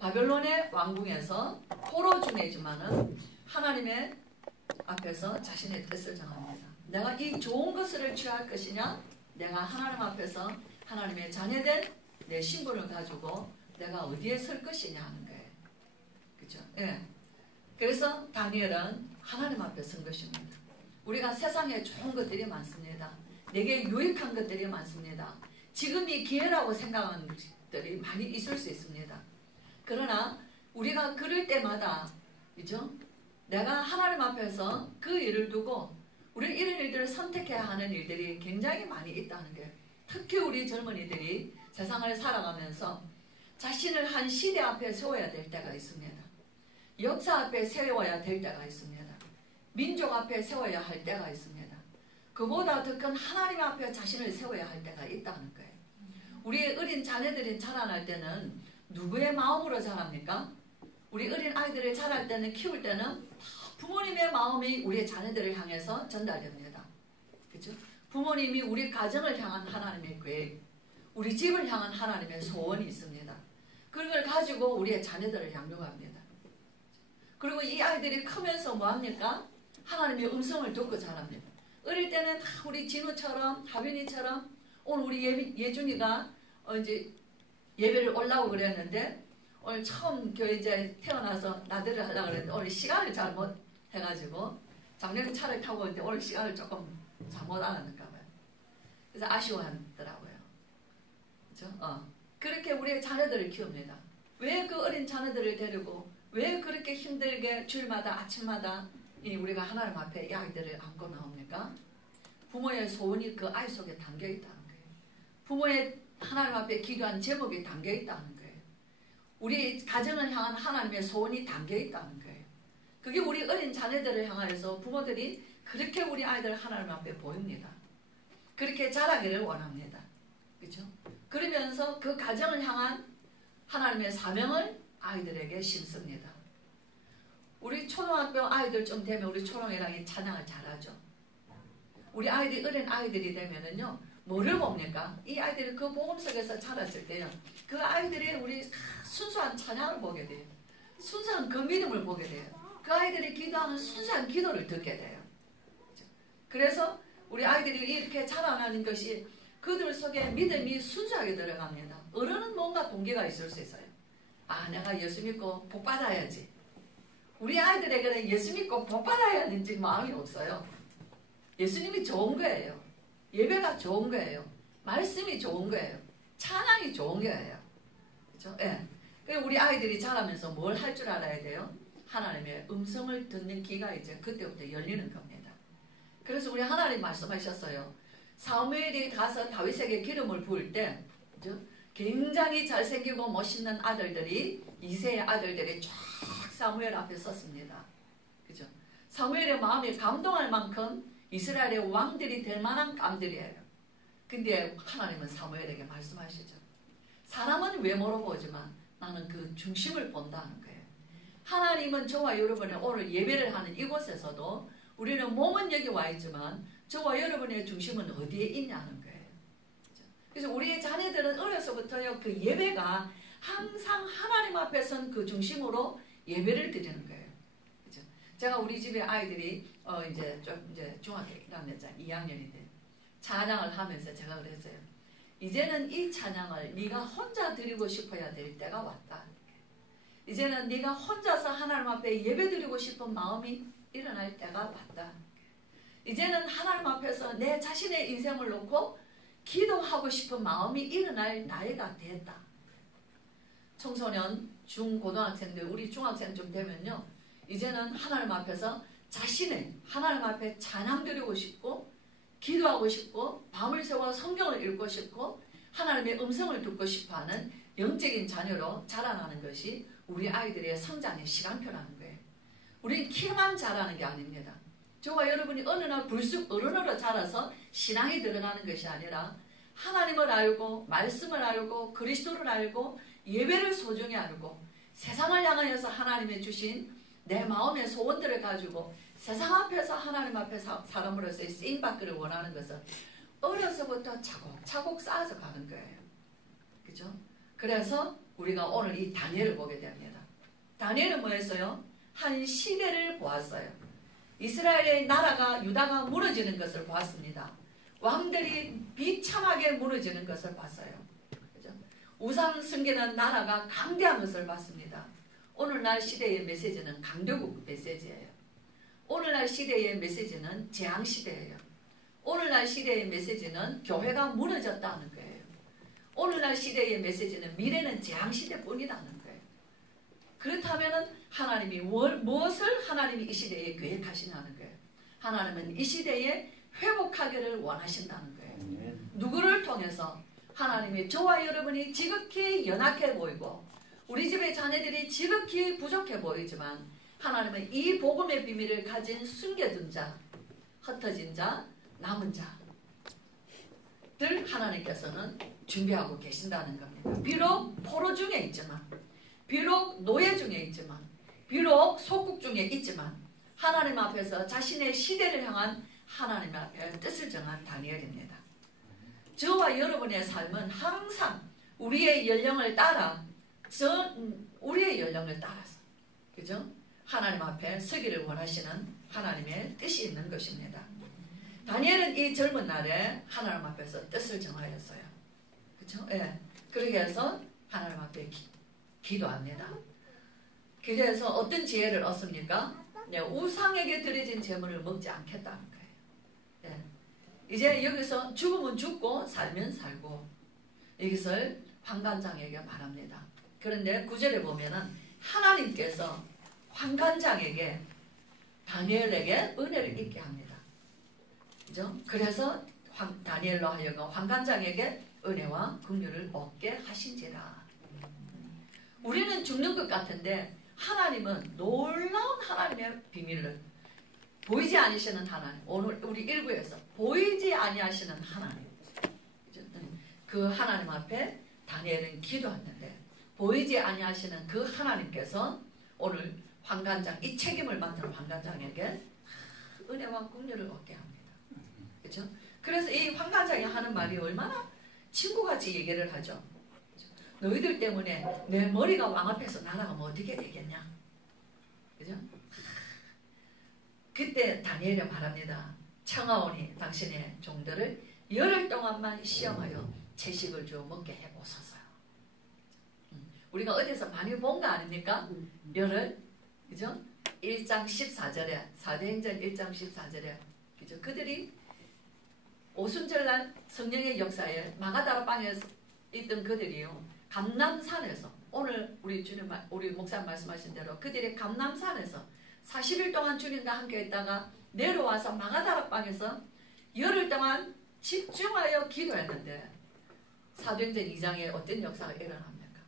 바벨론의 왕궁에서 포로 중이지만은 하나님의 앞에서 자신의 뜻을 정합니다. 내가 이 좋은 것을 취할 것이냐, 내가 하나님 앞에서 하나님의 자녀된 내 신분을 가지고 내가 어디에 설 것이냐 하는 거예요. 그렇죠? 예. 그래서 다니엘은 하나님 앞에 선 것입니다. 우리가 세상에 좋은 것들이 많습니다. 내게 유익한 것들이 많습니다. 지금이 기회라고 생각하는 것들이 많이 있을 수 있습니다. 그러나 우리가 그럴 때마다, 그죠? 내가 하나님 앞에서 그 일을 두고 우리 이런 일들을 선택해야 하는 일들이 굉장히 많이 있다는 거예요. 특히 우리 젊은이들이 세상을 살아가면서 자신을 한 시대 앞에 세워야 될 때가 있습니다. 역사 앞에 세워야 될 때가 있습니다. 민족 앞에 세워야 할 때가 있습니다. 그보다 더 큰 하나님 앞에 자신을 세워야 할 때가 있다는 거예요. 우리의 어린 자녀들이 자라날 때는 누구의 마음으로 자랍니까? 우리 어린 아이들을 자랄 때는, 키울 때는 부모님의 마음이 우리의 자녀들을 향해서 전달됩니다. 그렇죠? 부모님이 우리 가정을 향한 하나님의 계획, 우리 집을 향한 하나님의 소원이 있습니다. 그걸 가지고 우리의 자녀들을 양육합니다. 그리고 이 아이들이 크면서 뭐합니까? 하나님의 음성을 듣고 자랍니다. 어릴 때는 다 우리 진우처럼, 하빈이처럼, 오늘 우리 예준이가 이제 예배를 올라오고 그랬는데, 오늘 처음 교회 이제 태어나서 나들이를 하려고 그랬는데 오늘 시간을 잘못 해가지고 작년에 차를 타고 있는데 오늘 시간을 조금 잘못 알았는가 봐요. 그래서 아쉬워하더라고요. 그렇죠? 그렇게 우리의 자녀들을 키웁니다. 왜 그 어린 자녀들을 데리고 왜 그렇게 힘들게 주일마다 아침마다 우리가 하나님 앞에 이 아이들을 안고 나옵니까? 부모의 소원이 그 아이 속에 담겨 있다는 거예요. 부모의 하나님 앞에 기도한 제목이 담겨 있다는 거예요. 우리 가정을 향한 하나님의 소원이 담겨 있다는 거예요. 그게 우리 어린 자녀들을 향하여서 부모들이 그렇게 우리 아이들 하나님 앞에 보입니다. 그렇게 자라기를 원합니다. 그렇죠? 그러면서 그 가정을 향한 하나님의 사명을 아이들에게 심습니다. 우리 초등학교 아이들 좀 되면 우리 초롱이랑이 찬양을 잘하죠. 우리 아이들이 어린 아이들이 되면은요, 뭐를 봅니까? 이 아이들이 그 복음 속에서 자랐을 때요, 그 아이들이 우리 순수한 찬양을 보게 돼요. 순수한 그 믿음을 보게 돼요. 그 아이들이 기도하는 순수한 기도를 듣게 돼요. 그래서 우리 아이들이 이렇게 자라나는 것이 그들 속에 믿음이 순수하게 들어갑니다. 어른은 뭔가 동기가 있을 수 있어요. 아, 내가 예수 믿고 복 받아야지. 우리 아이들에게는 예수 믿고 복 받아야 하는지 마음이 없어요. 예수님이 좋은 거예요. 예배가 좋은 거예요. 말씀이 좋은 거예요. 찬양이 좋은 거예요. 그렇죠? 예. 우리 아이들이 자라면서 뭘 할 줄 알아야 돼요? 하나님의 음성을 듣는 귀가 이제 그때부터 열리는 겁니다. 그래서 우리 하나님 말씀하셨어요. 사무엘이 가서 다윗에게 기름을 부을 때, 그렇죠? 굉장히 잘생기고 멋있는 아들들이, 이새의 아들들이 쫙 사무엘 앞에 섰습니다. 그죠? 사무엘의 마음이 감동할 만큼 이스라엘의 왕들이 될 만한 감들이에요. 근데 하나님은 사무엘에게 말씀하시죠. 사람은 외모로 보지만 나는 그 중심을 본다는 거예요. 하나님은 저와 여러분의 오늘 예배를 하는 이곳에서도 우리는 몸은 여기 와 있지만 저와 여러분의 중심은 어디에 있냐는 거예요. 그래서 우리의 자녀들은 어려서부터요, 그 예배가 항상 하나님 앞에 선 그 중심으로 예배를 드리는 거예요. 그죠? 제가 우리 집에 아이들이 이제 중학교 2학년인데 찬양을 하면서 제가 그랬어요. 이제는 이 찬양을 네가 혼자 드리고 싶어야 될 때가 왔다. 이제는 네가 혼자서 하나님 앞에 예배 드리고 싶은 마음이 일어날 때가 왔다. 이제는 하나님 앞에서 내 자신의 인생을 놓고 기도하고 싶은 마음이 일어날 나이가 됐다. 청소년, 중고등학생들, 우리 중학생쯤 되면요, 이제는 하나님 앞에서 자신의 하나님 앞에 찬양 드리고 싶고 기도하고 싶고 밤을 새워 성경을 읽고 싶고 하나님의 음성을 듣고 싶어하는 영적인 자녀로 자라나는 것이 우리 아이들의 성장의 시간표라는 거예요. 우리는 키만 자라는 게 아닙니다. 저와 여러분이 어느 날 불쑥 어른으로 자라서 신앙이 들어가는 것이 아니라 하나님을 알고 말씀을 알고 그리스도를 알고 예배를 소중히 알고 세상을 향하여서 하나님의 주신 내 마음의 소원들을 가지고 세상 앞에서 하나님 앞에 사람으로서의 쓰임받기를 원하는 것은 어려서부터 차곡차곡 쌓아서 가는 거예요. 그죠? 그래서 우리가 오늘 이 다니엘을 보게 됩니다. 다니엘은 뭐였어요? 한 시대를 보았어요. 이스라엘의 나라가 유다가 무너지는 것을 보았습니다. 왕들이 비참하게 무너지는 것을 봤어요. 그죠? 우상 숨기는 나라가 강대한 것을 봤습니다. 오늘날 시대의 메시지는 강대국 메시지예요. 오늘날 시대의 메시지는 재앙시대예요. 오늘날 시대의 메시지는 교회가 무너졌다는 거예요. 오늘날 시대의 메시지는 미래는 재앙시대뿐이라는 거예요. 그렇다면 하나님이 무엇을 하나님이 이 시대에 계획하시냐는 거예요. 하나님은 이 시대에 회복하기를 원하신다는 거예요. 누구를 통해서? 하나님이 저와 여러분이 지극히 연약해 보이고 우리 집의 자녀들이 지극히 부족해 보이지만 하나님은 이 복음의 비밀을 가진 숨겨둔 자, 흩어진 자, 남은 자들 하나님께서는 준비하고 계신다는 겁니다. 비록 포로 중에 있지만, 비록 노예 중에 있지만, 비록 속국 중에 있지만 하나님 앞에서 자신의 시대를 향한 하나님 앞에 뜻을 정한 다니엘입니다. 저와 여러분의 삶은 항상 우리의 연령을 따라 우리의 연령을 따라서 그죠? 하나님 앞에 서기를 원하시는 하나님의 뜻이 있는 것입니다. 다니엘은 이 젊은 날에 하나님 앞에서 뜻을 정하였어요. 그렇죠? 예. 그렇게 해서 하나님 앞에 기도합니다. 기도해서 어떤 지혜를 얻습니까? 네, 우상에게 드려진 제물을 먹지 않겠다는 거예요. 예. 이제 여기서 죽으면 죽고 살면 살고 이것을 환관장에게 말합니다. 그런데 9절에 보면은 하나님께서 환관장에게 다니엘에게 은혜를 있게 합니다. 그죠? 그래서 다니엘로 하여금 환관장에게 은혜와 긍휼을 얻게 하신지라. 우리는 죽는 것 같은데 하나님은 놀라운 하나님의 비밀을 보이지 아니시는 하나님. 오늘 우리 일부에서 보이지 아니하시는 하나님. 그 하나님 앞에 다니엘은 기도했는데 보이지 아니하시는 그 하나님께서 오늘 환관장, 이 책임을 맡은 환관장에게 은혜와 긍휼을 얻게 합니다. 그렇죠? 그래서 이 환관장이 하는 말이 얼마나 친구같이 얘기를 하죠. 너희들 때문에 내 머리가 왕 앞에서 날아가면 어떻게 되겠냐? 그죠? 그때 다니엘이 말합니다. 청하오니 당신의 종들을 열흘 동안만 시험하여 채식을 주어 먹게 해보소서. 우리가 어디서 많이 본 거 아닙니까? 열흘, 그죠? 1장 14절에, 사도행전 1장 14절에, 그죠? 그들이 오순절날 성령의 역사에 마가다라방에 있던 그들이요, 감람산에서, 오늘 우리 목사님 말씀하신 대로 그들이 감람산에서 40일 동안 주님과 함께 있다가 내려와서 마가다락방에서 열흘 동안 집중하여 기도했는데 사도행전 2장에 어떤 역사가 일어납니까?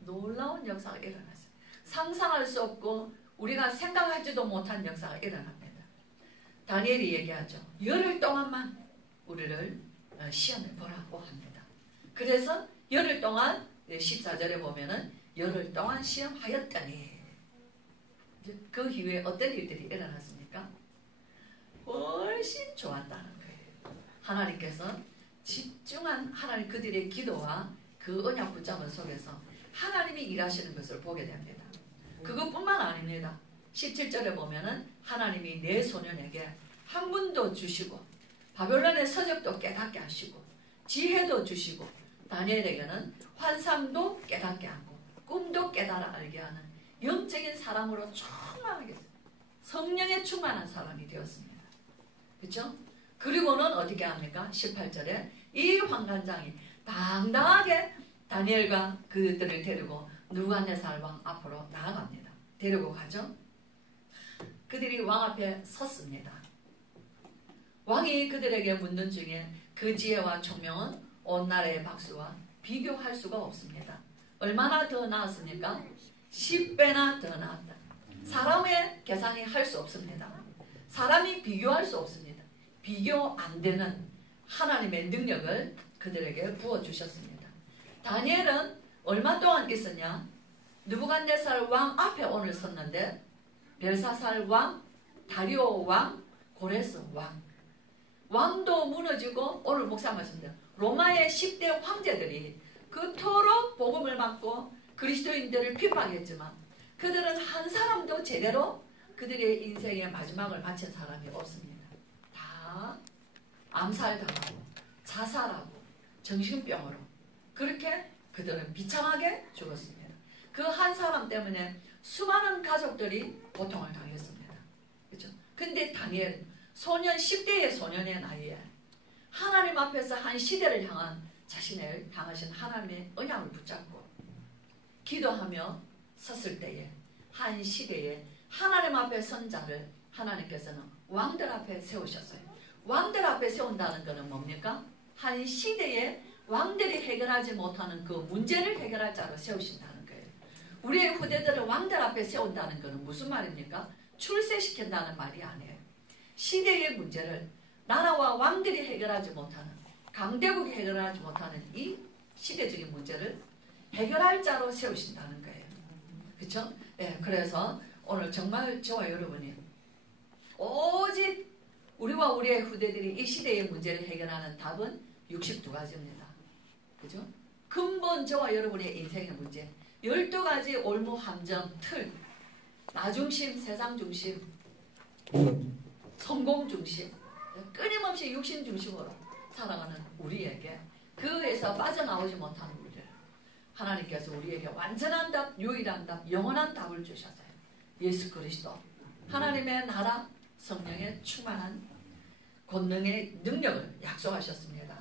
놀라운 역사가 일어났어요. 상상할 수 없고 우리가 생각하지도 못한 역사가 일어납니다. 다니엘이 얘기하죠. 열흘 동안만 우리를 시험해 보라고 합니다. 그래서 열흘 동안 14절에 보면은 열흘 동안 시험하였더니 그 이후에 어떤 일들이 일어났습니까? 훨씬 좋았다는 거예요. 하나님께서 집중한 하나님 그들의 기도와 그 언약 붙잡은 속에서 하나님이 일하시는 것을 보게 됩니다. 그것뿐만 아닙니다. 17절에 보면은 하나님이 내 소년에게 학문도 주시고 바벨론의 서적도 깨닫게 하시고 지혜도 주시고 다니엘에게는 환상도 깨닫게 하고 꿈도 깨달아 알게 하는 영적인 사람으로 충만하게 성령에 충만한 사람이 되었습니다. 그렇죠? 그리고는 어떻게 합니까? 18절에 이 환관장이 당당하게 다니엘과 그들을 데리고 느부갓네살 왕 앞으로 나아갑니다. 데리고 가죠. 그들이 왕 앞에 섰습니다. 왕이 그들에게 묻는 중에 그 지혜와 총명은 온 나라의 박수와 비교할 수가 없습니다. 얼마나 더 나았습니까? 10배나 더 나았다. 사람의 계산이 할 수 없습니다. 사람이 비교할 수 없습니다. 비교 안 되는 하나님의 능력을 그들에게 부어주셨습니다. 다니엘은 얼마 동안 있었냐? 느부갓네살 왕 앞에 오늘 섰는데 벨사살 왕, 다리오 왕, 고레스 왕 왕도 무너지고 오늘 목사 말씀대로 로마의 10대 황제들이 그토록 복음을 받고 그리스도인들을 핍박했지만 그들은 한 사람도 제대로 그들의 인생의 마지막을 바친 사람이 없습니다. 다 암살당하고 자살하고 정신병으로 그렇게 그들은 비참하게 죽었습니다. 그 한 사람 때문에 수많은 가족들이 고통을 당했습니다. 그렇죠? 근데 다니엘 소년 10대의 소년의 나이에 하나님 앞에서 한 시대를 향한 자신을 향하신 하나님의 언약을 붙잡고 기도하며 섰을 때에 한 시대에 하나님 앞에 선 자를 하나님께서는 왕들 앞에 세우셨어요. 왕들 앞에 세운다는 것은 뭡니까? 한 시대에 왕들이 해결하지 못하는 그 문제를 해결할 자로 세우신다는 거예요. 우리의 후대들을 왕들 앞에 세운다는 것은 무슨 말입니까? 출세시킨다는 말이 아니에요. 시대의 문제를 나라와 왕들이 해결하지 못하는, 강대국이 해결하지 못하는 이 시대적인 문제를 해결할 자로 세우신다는 거예요. 그렇죠? 네, 그래서 오늘 정말 저와 여러분이 오직 우리와 우리의 후대들이 이 시대의 문제를 해결하는 답은 62가지입니다. 그죠? 근본 저와 여러분의 인생의 문제 12가지 올무, 함정, 틀, 나 중심, 세상 중심, 성공 중심, 끊임없이 육신 중심으로 살아가는 우리에게 그에서 빠져나오지 못하는 우리를 하나님께서 우리에게 완전한 답, 유일한 답, 영원한 답을 주셨어요. 예수 그리스도 하나님의 나라, 성령의 충만한 권능의 능력을 약속하셨습니다.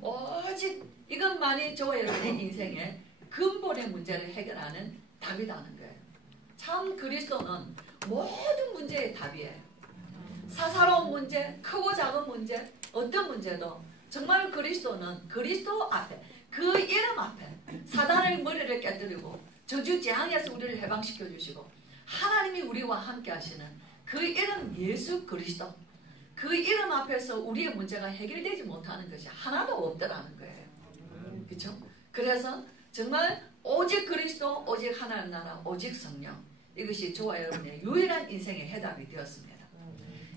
오직 이것만이 저와 여러분의 인생의 근본의 문제를 해결하는 답이라는 거예요. 참 그리스도는 모든 문제의 답이에요. 사사로운 문제, 크고 작은 문제, 어떤 문제도 정말 그리스도는 그리스도 앞에 그 이름 앞에 사단의 머리를 깨뜨리고 저주 재앙에서 우리를 해방시켜 주시고 하나님이 우리와 함께 하시는 그 이름 예수 그리스도 그 이름 앞에서 우리의 문제가 해결되지 못하는 것이 하나도 없더라는 거예요. 그렇죠? 그래서 정말 오직 그리스도, 오직 하나님 나라, 오직 성령 이것이 저와 여러분의 유일한 인생의 해답이 되었습니다.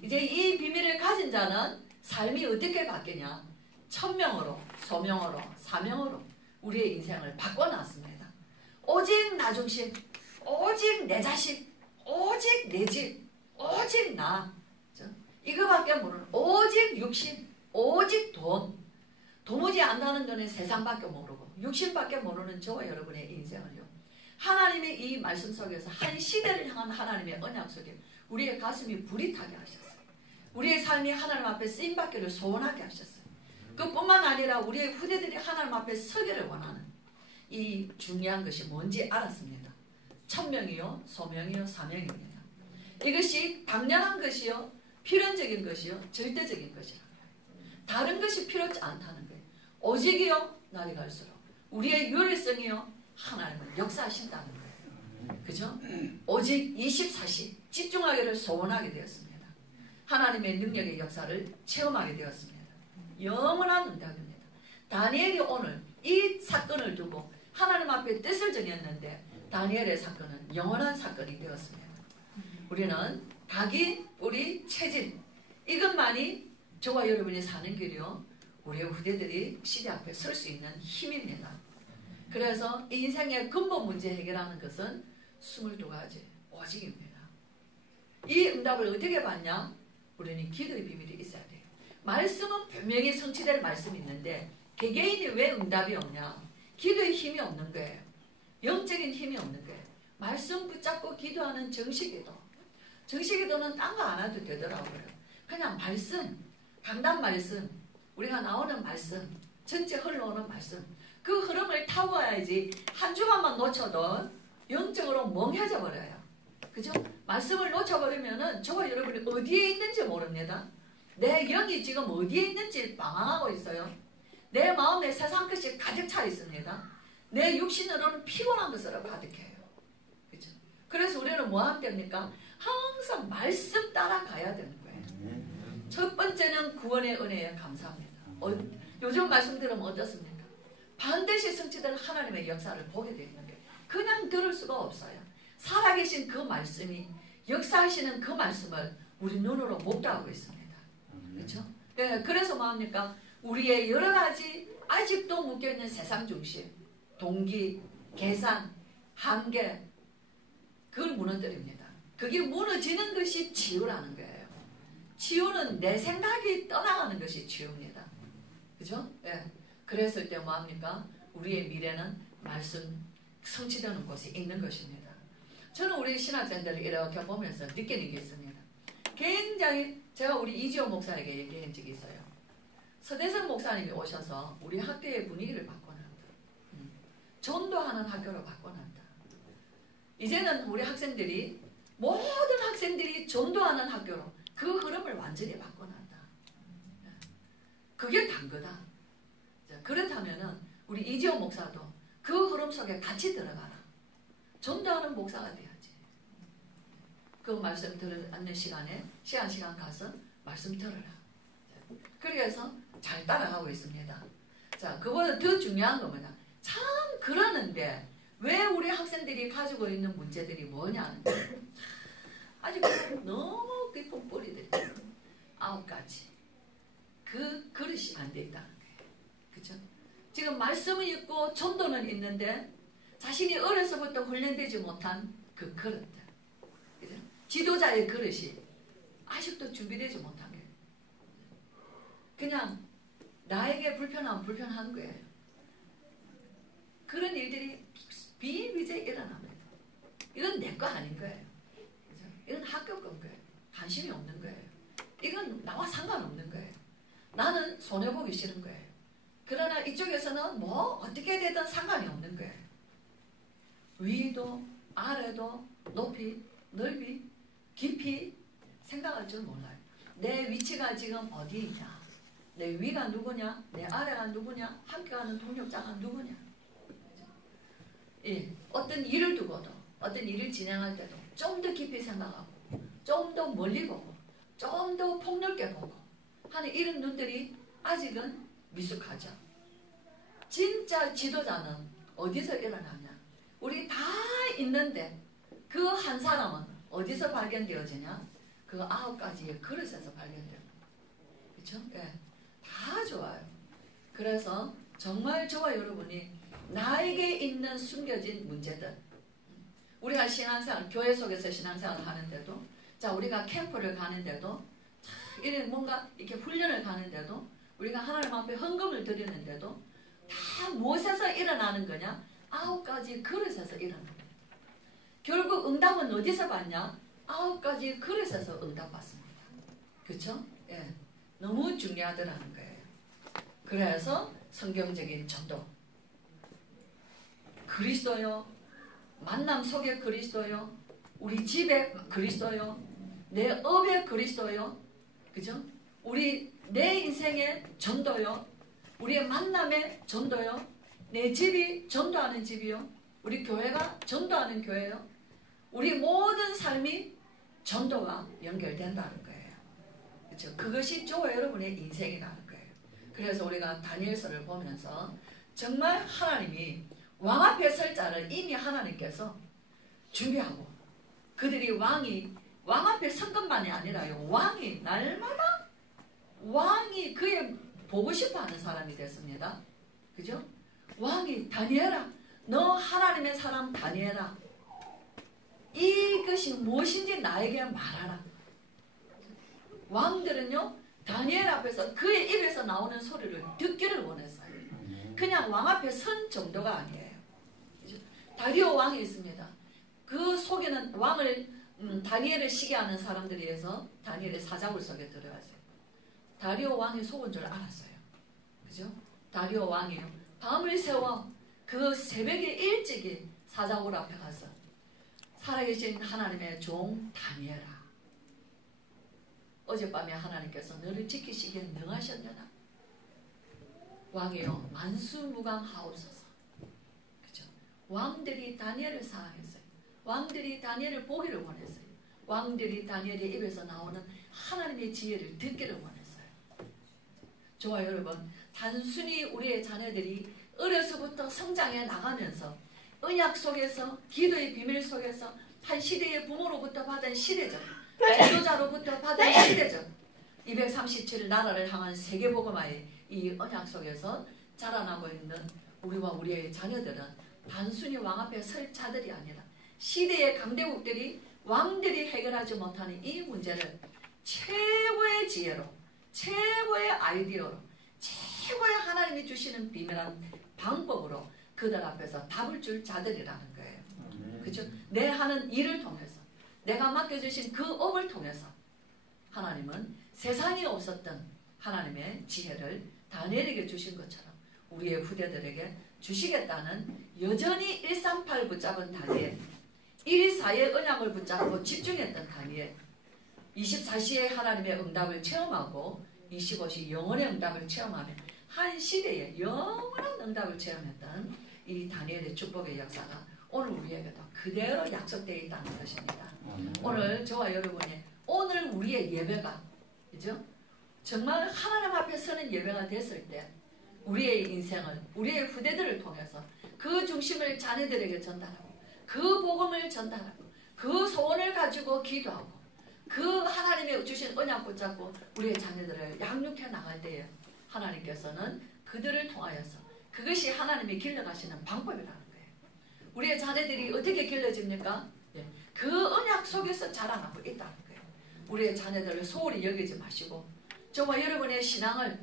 이제 이 비밀을 가진 자는 삶이 어떻게 바뀌냐? 천명으로, 소명으로, 사명으로 우리의 인생을 바꿔놨습니다. 오직 나 중심, 오직 내 자식, 오직 내 집, 오직 나 이거밖에 모르는 오직 육신, 오직 돈 도무지 안다는 거는 세상밖에 모르고 육신밖에 모르는 저와 여러분의 인생을요 하나님의 이 말씀 속에서 한 시대를 향한 하나님의 언약 속에 우리의 가슴이 불이 타게 하셨어요. 우리의 삶이 하나님 앞에 쓰임받기를 소원하게 하셨어요. 그뿐만 아니라 우리의 후대들이 하나님 앞에 서기를 원하는 이 중요한 것이 뭔지 알았습니다. 천명이요, 소명이요, 사명입니다. 이것이 당연한 것이요, 필연적인 것이요, 절대적인 것이라. 다른 것이 필요치 않다는 거예요. 오직이요, 날이 갈수록 우리의 유일성이요, 하나님은 역사하신다는 거예요. 그죠? 오직 24시 집중하기를 소원하게 되었습니다. 하나님의 능력의 역사를 체험하게 되었습니다. 영원한 응답입니다. 다니엘이 오늘 이 사건을 두고 하나님 앞에 뜻을 정했는데 다니엘의 사건은 영원한 사건이 되었습니다. 우리는 각인, 우리 체질 이것만이 저와 여러분이 사는 길이요 우리의 후대들이 시대 앞에 설 수 있는 힘입니다. 그래서 인생의 근본 문제 해결하는 것은 22가지 오직입니다. 이 응답을 어떻게 받냐? 우리는 기도의 비밀이 있어야 돼요. 말씀은 분명히 성취될 말씀이 있는데 개개인이 왜 응답이 없냐? 기도의 힘이 없는 거예요. 영적인 힘이 없는 거예요. 말씀 붙잡고 기도하는 정식기도. 정식기도는 딴 거 안 해도 되더라고요. 그냥 말씀, 강단 말씀, 우리가 나오는 말씀, 전체 흘러오는 말씀 그 흐름을 타고 와야지 한 주간만 놓쳐도 영적으로 멍해져 버려요. 그죠? 말씀을 놓쳐버리면은 저와 여러분이 어디에 있는지 모릅니다. 내 영이 지금 어디에 있는지 방황하고 있어요. 내 마음에 세상 것이 가득 차 있습니다. 내 육신으로는 피곤한 것으로 가득해요. 그죠? 그래서 우리는 뭐 하면 됩니까? 항상 말씀 따라가야 되는 거예요. 첫 번째는 구원의 은혜에 감사합니다. 요즘 말씀 들으면 어떻습니까? 반드시 성취될 하나님의 역사를 보게 되는 거예요. 그냥 들을 수가 없어요. 살아계신 그 말씀이 역사하시는 그 말씀을 우리 눈으로 목도하고 있습니다. 그렇죠? 네, 그래서 뭐합니까? 우리의 여러 가지 아직도 묶여있는 세상 중심 동기, 계산, 한계, 그걸 무너뜨립니다. 그게 무너지는 것이 치유라는 거예요. 치유는 내 생각이 떠나가는 것이 치유입니다. 그죠? 예. 그랬을 때 뭐합니까? 우리의 미래는 말씀 성취되는 곳에 있는 것입니다. 저는 우리 신학생들을 이렇게 보면서 느끼는 게 있습니다. 굉장히 제가 우리 이지호 목사에게 얘기한 적이 있어요. 서대성 목사님이 오셔서 우리 학교의 분위기를 바꿔놨다. 전도하는 학교로 바꿔놨다. 이제는 우리 학생들이 모든 학생들이 전도하는 학교로 그 흐름을 완전히 바꿔놨다. 그게 단 거다. 그렇다면은 우리 이지호 목사도 그 흐름 속에 같이 들어가라. 전도하는 목사가 돼야지. 그 말씀 듣는 시간에 시간 가서 말씀 들어라. 그래서 잘 따라가고 있습니다. 자, 그보다 더 중요한 건 뭐냐? 참 그러는데 왜 우리 학생들이 가지고 있는 문제들이 뭐냐는 거예요. 아주 너무 깊은 뿌리들이 9가지. 그 그릇이 안 돼 있다는 거예요. 그렇죠? 지금 말씀은 있고 전도는 있는데 자신이 어려서부터 훈련되지 못한 그 그릇들. 그죠? 지도자의 그릇이 아직도 준비되지 못한 거예요. 그냥 나에게 불편하면 불편한 거예요. 그런 일들이 비일비재에 일어납니다. 이건 내 거 아닌 거예요. 그죠? 이건 학교 건 거예요. 관심이 없는 거예요. 이건 나와 상관없는 거예요. 나는 손해보기 싫은 거예요. 그러나 이쪽에서는 뭐 어떻게 되든 상관이 없는 거예요. 위도 아래도 높이 넓이 깊이 생각할 줄 몰라요. 내 위치가 지금 어디 있냐, 내 위가 누구냐, 내 아래가 누구냐, 함께하는 동력자가 누구냐. 예, 어떤 일을 두고도 어떤 일을 진행할 때도 좀 더 깊이 생각하고 좀 더 멀리 보고 좀 더 폭넓게 보고 하는 이런 눈들이 아직은 미숙하죠. 진짜 지도자는 어디서 일어나냐? 우리 다 있는데 그 한 사람은 어디서 발견되어지냐? 그 9가지의 그릇에서 발견돼요. 그렇죠? 예, 다 좋아요. 그래서 정말 저와 여러분이 나에게 있는 숨겨진 문제들, 우리가 신앙생활, 교회 속에서 신앙생활을 하는데도, 자, 우리가 캠프를 가는데도, 이런 뭔가 이렇게 훈련을 가는데도, 우리가 하나님 앞에 헌금을 드리는데도 다 무엇에서 일어나는 거냐? 9가지 그릇에서 일어나는 거예요. 결국 응답은 어디서 받냐? 9가지 그릇에서 응답받습니다. 그렇죠? 예, 너무 중요하더라는 거예요. 그래서 성경적인 전도, 그리스도요, 만남 속에 그리스도요, 우리 집에 그리스도요, 내 업에 그리스도요, 그죠? 우리 내 인생의 전도요, 우리의 만남의 전도요, 내 집이 전도하는 집이요, 우리 교회가 전도하는 교회요, 우리 모든 삶이 전도가 연결된다는 거예요. 그렇죠? 그것이 저와 여러분의 인생이라는 거예요. 그래서 우리가 다니엘서를 보면서 정말 하나님이 왕 앞에 설 자를 이미 하나님께서 준비하고, 그들이 왕 앞에 선 것만이 아니라요, 왕이 날마다 왕이 그의 보고 싶어하는 사람이 됐습니다. 그죠? 왕이 다니엘아, 너 하나님의 사람 다니엘아, 이것이 무엇인지 나에게 말하라. 왕들은요, 다니엘 앞에서 그의 입에서 나오는 소리를 듣기를 원했어요. 그냥 왕 앞에 선 정도가 아니에요. 다리오 왕이 있습니다. 그 속에는 왕을 다니엘을 시기하는 사람들이 해서 다니엘의 사자굴 속에 들어갔어요. 다리오 왕이 속은 줄 알았어요. 그죠? 다리오 왕이요, 밤을 새워 그 새벽에 일찍이 사자굴 앞에 가서 살아계신 하나님의 종 다니엘아, 어젯밤에 하나님께서 너를 지키시기에 능하셨느냐? 왕이요, 만수무강하옵소서. 그죠? 왕들이 다니엘을 사랑했어요. 왕들이 다니엘을 보기를 원했어요. 왕들이 다니엘의 입에서 나오는 하나님의 지혜를 듣기를 원했어요. 저와 여러분, 단순히 우리의 자녀들이 어려서부터 성장해 나가면서 언약 속에서, 기도의 비밀 속에서 한 시대의 부모로부터 받은 시대적, 지도자로부터 받은 시대적 237 나라를 향한 세계복음화의 이 언약 속에서 자라나고 있는 우리와 우리의 자녀들은 단순히 왕 앞에 설 자들이 아니라 시대의 강대국들이 왕들이 해결하지 못하는 이 문제를 최고의 지혜로, 최고의 아이디어로, 최고의 하나님이 주시는 비밀한 방법으로 그들 앞에서 답을 줄 자들이라는 거예요. 그렇죠? 내 하는 일을 통해서, 내가 맡겨주신 그 업을 통해서 하나님은 세상에 없었던 하나님의 지혜를 다니엘에게 주신 것처럼 우리의 후대들에게 주시겠다는 여전히 138 붙잡은 다니엘, 124의 언약을 붙잡고 집중했던 다니엘, 24시에 하나님의 응답을 체험하고 25시 영원의 응답을 체험하며 한 시대에 영원한 응답을 체험했던 이 다니엘의 축복의 역사가 오늘 우리에게도 그대로 약속되어 있다는 것입니다. 오늘 저와 여러분의 오늘 우리의 예배가, 그죠? 정말 하나님 앞에 서는 예배가 됐을 때 우리의 인생을, 우리의 후대들을 통해서 그 중심을 자녀들에게 전달하고 그 복음을 전달하고 그 소원을 가지고 기도하고 그 하나님의 주신 언약 붙잡고 우리의 자녀들을 양육해 나갈 때에 하나님께서는 그들을 통하여서 그것이 하나님이 길러가시는 방법이라는 거예요. 우리의 자녀들이 어떻게 길러집니까? 그 언약 속에서 자라나고 있다는 거예요. 우리의 자녀들을 소홀히 여기지 마시고 저와 여러분의 신앙을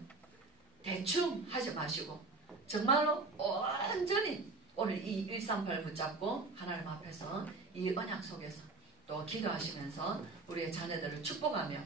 대충 하지 마시고 정말로 온전히 오늘 이 138 붙잡고 하나님 앞에서 이 언약 속에서 또 기도하시면서 우리의 자녀들을 축복하며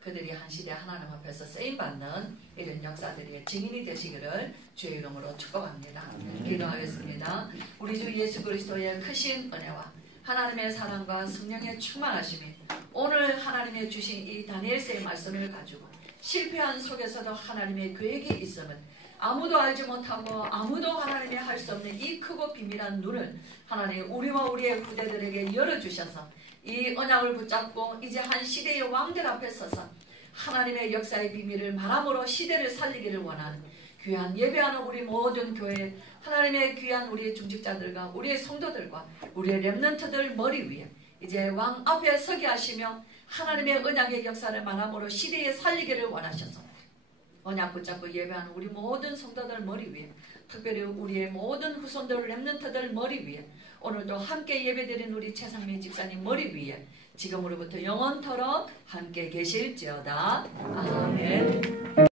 그들이 한 시대 하나님 앞에서 쓰임받는 이런 역사들의 증인이 되시기를 주의 이름으로 축복합니다. 기도하겠습니다. 우리 주 예수 그리스도의 크신 은혜와 하나님의 사랑과 성령의 충만하심이 오늘 하나님의 주신 이 다니엘서의 말씀을 가지고 실패한 속에서도 하나님의 계획이 있음을 아무도 알지 못하고 아무도 하나님이 할 수 없는 이 크고 비밀한 눈을 하나님 우리와 우리의 후대들에게 열어주셔서 이 언약을 붙잡고 이제 한 시대의 왕들 앞에 서서 하나님의 역사의 비밀을 말함으로 시대를 살리기를 원하는 귀한 예배하는 우리 모든 교회 하나님의 귀한 우리의 중직자들과 우리의 성도들과 우리의 렘넌트들 머리 위에 이제 왕 앞에 서게 하시며 하나님의 언약의 역사를 말함으로 시대에 살리기를 원하셔서 언약 붙잡고 예배하는 우리 모든 성도들 머리 위에 특별히 우리의 모든 후손들 렘넌트들 머리 위에 오늘도 함께 예배드린 우리 최상민 집사님 머리 위에 지금으로부터 영원토록 함께 계실지어다. 아멘.